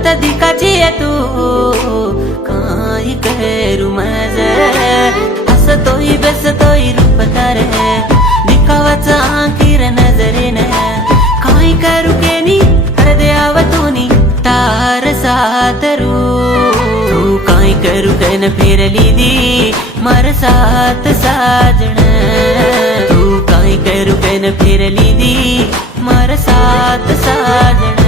मत दिखाची है तू काई करू मज हसतोय बेसतोय रूप तारे दिखावाचा आखिर नजरेने काई करू केनी हृदयावतूनी तार सातरू तू काई करू कैन फिरली दी मार साथ साजण तू काई करू कैन फिरली दी मार साथ साजण